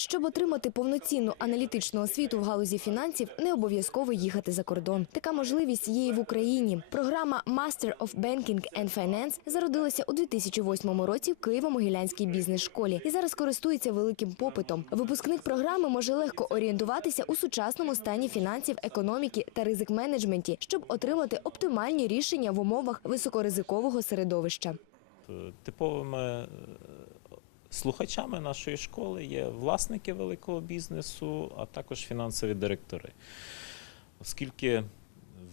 Щоб отримати повноцінну аналітичну освіту в галузі фінансів, не обов'язково їхати за кордон. Така можливість є і в Україні. Програма Master of Banking and Finance зародилася у 2008 році в Києво-Могилянській бізнес-школі і зараз користується великим попитом. Випускник програми може легко орієнтуватися у сучасному стані фінансів, економіки та ризик-менеджменті, щоб отримати оптимальні рішення в умовах високоризикового середовища. Е, Типовими слухачами нашої школи є власники великого бізнесу, а також фінансові директори. Оскільки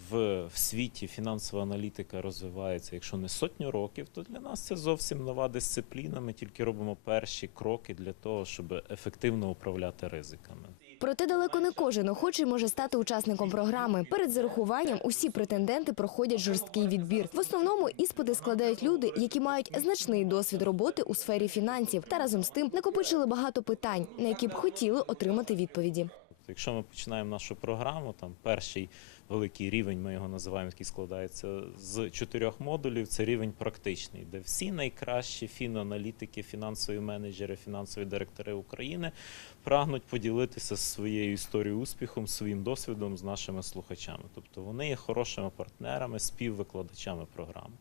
в, в світі фінансова аналітика розвивається, якщо не сотню років, то для нас це зовсім нова дисципліна. Ми тільки робимо перші кроки для того, щоб ефективно управляти ризиками. Проте далеко не кожен охочий може стати учасником програми. Перед зарахуванням усі претенденти проходять жорсткий відбір. В основному іспити складають люди, які мають значний досвід роботи у сфері фінансів, та разом з тим накопичили багато питань, на які б хотіли отримати відповіді. Якщо ми починаємо нашу програму, там перший великий рівень, ми його називаємо, який складається з чотирьох модулів. Це рівень практичний, де всі найкращі фіноаналітики, фінансові менеджери, фінансові директори України прагнуть поділитися своєю історією успіхом, своїм досвідом з нашими слухачами. Тобто вони є хорошими партнерами, співвикладачами програми.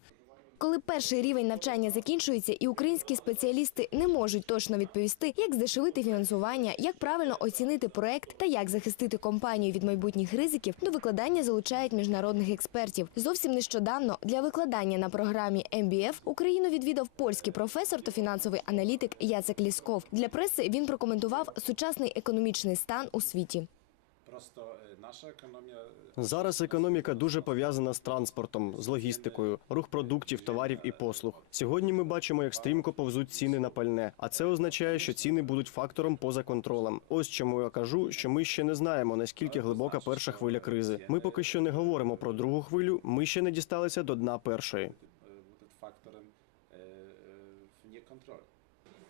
Коли перший рівень навчання закінчується, і українські спеціалісти не можуть точно відповісти, як здешевити фінансування, як правильно оцінити проект та як захистити компанію від майбутніх ризиків, до викладання залучають міжнародних експертів. Зовсім нещодавно для викладання на програмі MBF Україну відвідав польський професор та фінансовий аналітик Яцек Лісков. Для преси він прокоментував сучасний економічний стан у світі. Просто е, наша економія Зараз економіка дуже пов'язана з транспортом, з логістикою, рух продуктів, товарів і послуг. Сьогодні ми бачимо, як стрімко повзуть ціни на пальне, а це означає, що ціни будуть фактором поза контролем. Ось чому я кажу, що ми ще не знаємо наскільки глибока перша хвиля кризи. Ми поки що не говоримо про другу хвилю. Ми ще не дісталися до дна першої. е, фактором е, е, вне контролю.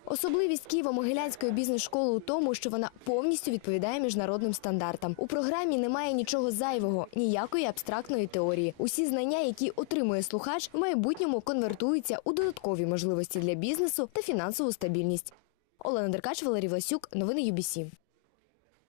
Особливість Києво-Могилянської бізнес-школи у тому, що вона повністю відповідає міжнародним стандартам. У програмі немає нічого зайвого, ніякої абстрактної теорії. Усі знання, які отримує слухач, в майбутньому конвертуються у додаткові можливості для бізнесу та фінансову стабільність. Олена Деркач, Валерій Власюк, новини ЮБІСі.